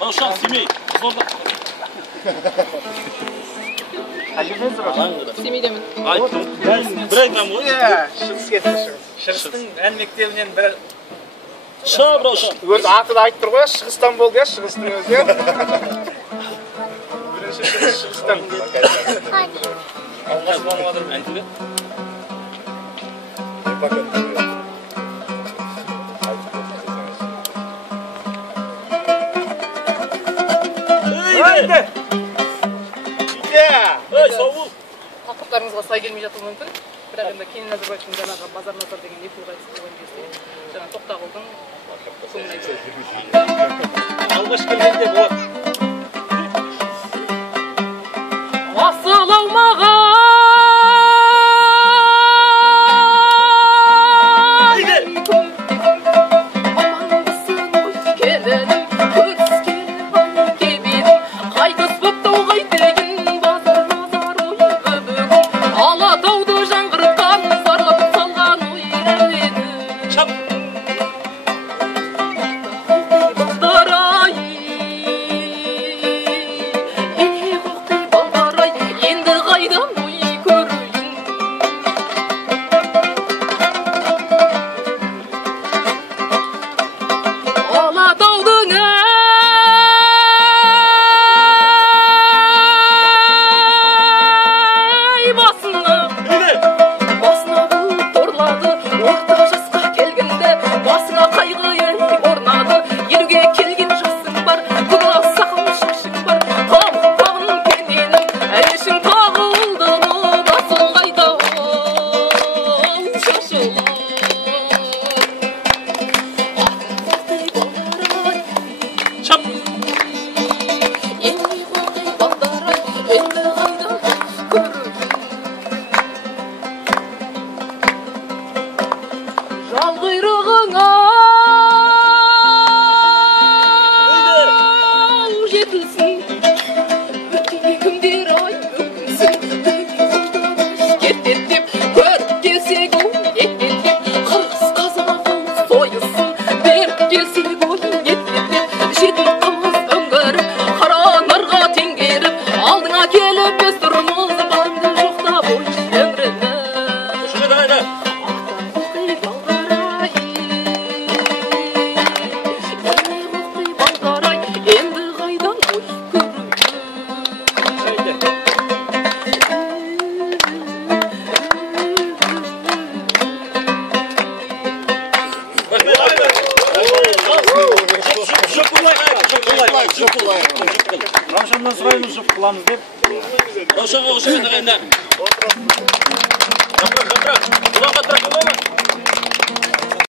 Ravşan, Semih. Zorda. Семейдемін. Bir aydan bu. Шығыс кетті, шығыс. Шығыстың ән мектебінен бір... Şab Ravşan. Өз аты да айтып тұр ғой, шығыстан болды ya, шығыстың өзі. Бірінші шығыстан. Alғаш болмадыр әнтілі. Haydi. Ey, savul. Тақырыптарыңызға сай келмей жатуы мүмкін. Бірақ енді Кенен Назарбаевтың жаңағы Базар Назар деген екі қайтыс болған кезде жаңа Тоқтағұлдың көңіл айтты. Alғаш келгенде болады. Асыл аумаға Равшаннан сұраймыз жұп қыламыз деп. Равшанға қошемет ағайындар.